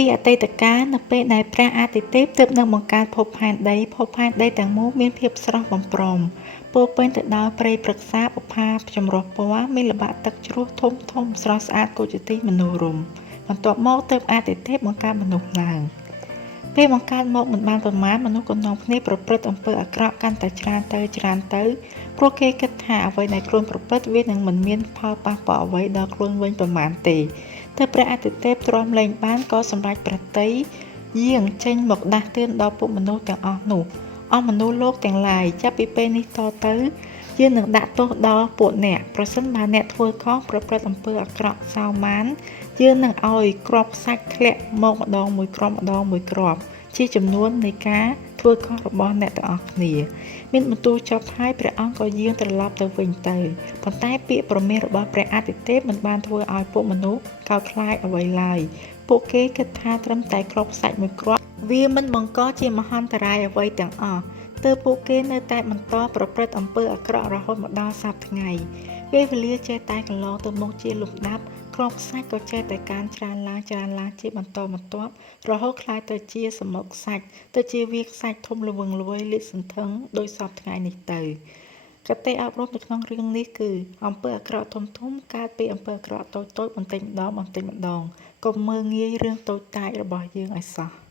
ពីអតីតកាលនៅពេលដែលព្រះអាទិទេពទើបនឹងបង្កើតភពផែនដីទាំងមូលមានភាពស្រស់បំព្រងពោរពេញទៅដោយព្រៃព្រឹក្សាបុប្ផាចម្រុះពណ៌មានល្បាក់ទឹកជ្រោះធំស្រស់ស្អាតគួរជាទីមនោរម្យបន្ទាប់មកទើបអាទិទេពបង្កើតមនុស្សឡើងពេលបង្កើតមកមិនបានប៉ុន្មានមនុស្សក៏នាំគ្នាប្រព្រឹត្តអំពើអាក្រក់កាន់តែច្រើនទៅព្រោះគេគិតថាអ្វីដែលខ្លួនប្រព្រឹត្តវានឹងមិនមានផលប៉ះពាល់អ្វីដល់ខ្លួនវិញប៉ុន្មានទេទើបព្រះអាទិទេពទ្រាំលែងបានក៏សម្រេចប្រតិយាងចេញមកដាស់តឿនដល់ពួកមនុស្សទាំងអស់នោះអស់មនុស្សលោកទាំងឡាយចាប់ពីពេលនេះតទៅយើងនឹងដាក់ទោសដល់ពួកអ្នកប្រសិនបើអ្នកធ្វើខុសប្រព្រឹត្តអំពើអាក្រក់សោមានយើងនឹងឲ្យគ្រាប់ខ្សាច់ធ្លាក់មកម្ដងមួយគ្រាប់ជាចំនួននៃការធ្វើខុសរបស់អ្នកទាំងអស់គ្នាមានបន្ទូលចប់ហើយព្រះអង្គក៏យាងត្រឡប់ទៅវិញទៅប៉ុន្តែពាក្យប្រមានរបស់ព្រះអាទិទេពមិនបានធ្វើឲ្យពួកមនុស្សកោតខ្លាចអ្វីឡើយពួកគេគិតថាត្រឹមតែគ្រាប់ខ្សាច់មួយគ្រាប់វាមិនបង្កជាមហន្តរាយអ្វីទាំងអស់ទើបពួកគេនៅតែបន្តប្រព្រឹត្តអំពើអាក្រក់រហូតមកដល់សព្វថ្ងៃពេលវេលាចេះតែកន្លងទៅមុខជាលំដាប់គ្រាប់ខ្សាច់ក៏ចេះតែកើនច្រើនឡើងជាបន្តបន្ទាប់រហូតក្លាយទៅជាសមុទ្រខ្សាច់ទៅជាវាលខ្សាច់ធំល្វឹងល្វើយលាតសន្ធឹងដោយសពថ្ងៃនេះទៅគតិអប់រំនៅក្នុងរឿងនេះគឺអំពើអាក្រក់ធំកើតពីអំពើអាក្រក់តូចបន្តិចម្ដងកុំមើលងាយរឿងតូចតាចរបស់យើងឲ្យសោះ